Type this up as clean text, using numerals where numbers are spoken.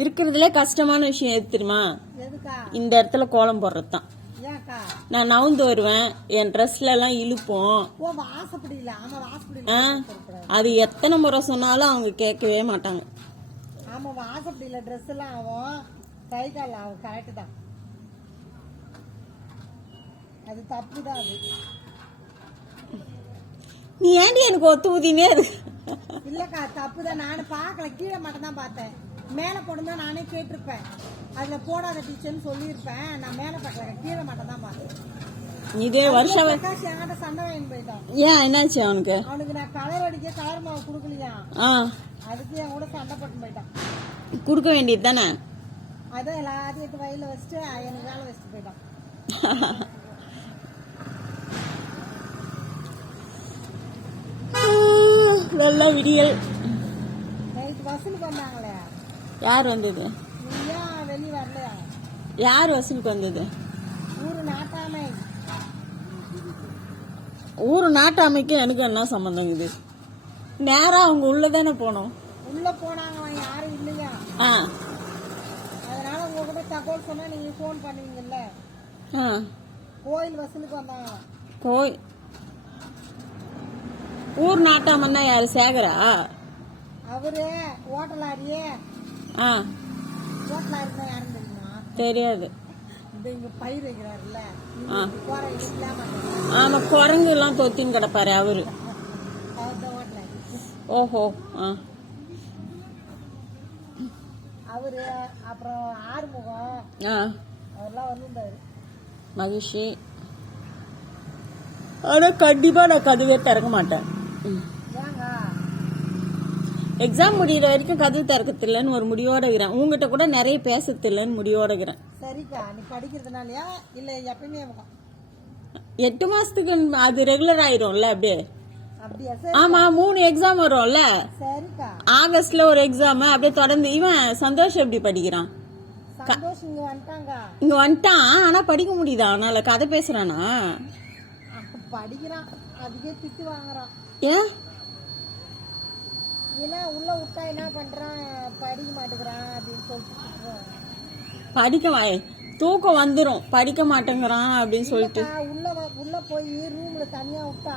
இருக்கிறதுல கஷ்டமான விஷயம் எது தெரியுமா? இந்த இடத்துல கோலம் போடுறது தான். நான் நவுந்து வருவேன், என் ட்ரெஸ்ல எல்லாம் இழுப்போம். அது எத்தனை முறை சொன்னாலும் அவங்க கேட்கவே மாட்டாங்க. ஆமா, வாசப்படியில ட்ரெஸ் எல்லாம் ஆகும், கை கால் ஆகும். கரெக்ட் தான், அது தப்பு தான். அது நீ ஏன்டி எனக்கு ஒத்து ஊதினே இருக்கு? இல்லக்கா, தப்பு தான். நானும் பார்க்கல, கீழே மட்டும் தான் பார்த்தேன். மேலே போடுந்தா நானே கேட்டிருப்பேன், அதுல போடாத டீச்சர்னு சொல்லியிருப்பேன். நான் மேலே பார்க்கல, கீழே மட்டும் தான் பார்த்தேன். இதே வருஷம் என்கிட்ட சண்டை வாங்கி போயிட்டான். ஏன், என்னாச்சு அவனுக்கு? அவனுக்கு நான் கலர் அடிக்க கலர் மாவு கொடுக்கலையா, அதுக்கு என் கூட சண்டை போட்டு போயிட்டான். கொடுக்க வேண்டியது தானே? அதான் எல்லாத்தையும் எடுத்து வயலில் வச்சுட்டு எனக்கு வேலை வச்சுட்டு போயிட்டான். நல்ல விடியல். நைட்டு வசூலுக்கு வந்தாங்களே. யார் வந்தது? நீயா வெளியே வரலையா? யார் வசூலுக்கு வந்தது? ஊரு நாட்டாமை. ஊரு நாட்டாமைக்கு எனக்கு என்ன சம்பந்தம்? இது நேரா அவங்க உள்ளதானே போனோம். உள்ள போனாங்க, யாரும் இல்லையா? அதனால உங்க கூட தகவல் சொன்னா நீங்க போன் பண்ணுவீங்கல்ல. கோயில் வசூலுக்கு வந்தாங்க. ஊர் நாட்டாமன்னா யாரு? சேகரா? அவரு ஓட்டலாரியே. ஓட்டலாரின்னா யாரும் தெரியுமா? தெரியாது. இங்க பயிர் வைக்கிறாருல்ல, ஆமா, குரங்கு எல்லாம் தொத்தின்னு கிடப்பாரு அவரு. ஓஹோ. அவரு அப்புறம் ஆறுமுகம் அவர்லாம் வந்திருந்தாரு. மகிழ்ச்சி. ஆனா கண்டிப்பா நான் கதவே திறக்க மாட்டேன். எக்ஸாம் முடிகிற வரைக்கும் கதவு திறக்கத்தில்லன்னு ஒரு முடிவோட இருக்கிறேன். உங்ககிட்ட கூட நிறைய பேசத்தில்லன்னு முடிவோட இருக்கிறேன். சரிக்கா, நீ படிக்கிறதுனாலயா இல்ல எப்பயுமே? 8 மாசத்துக்கு அது ரெகுலர் ஆயிரும்ல அப்படியே. அப்படியா? ஆமா, 3 எக்ஸாம் வரும்ல. சரிக்கா, ஆகஸ்ட்ல ஒரு எக்ஸாம் அப்படியே தொடர்ந்து. இவன் சந்தோஷம் எப்படி படிக்கிறான்? சந்தோஷ் இங்க வந்துட்டாங்க. இங்க வந்துட்டான், ஆனா படிக்க முடியுதா? அதனால கதை பேசுறானா? படிக்கிறான், அதுக்கே திட்டு வாங்குறான். ஏன்? ஏன்னா உள்ள விட்டா என்ன பண்றான், படிக்க மாட்டேங்கிறான் அப்படின்னு சொல்லிட்டு தூக்கம் வந்துரும், படிக்க மாட்டேங்கிறான் அப்படின்னு சொல்லிட்டு உள்ள போய் ரூம்ல தனியா விட்டா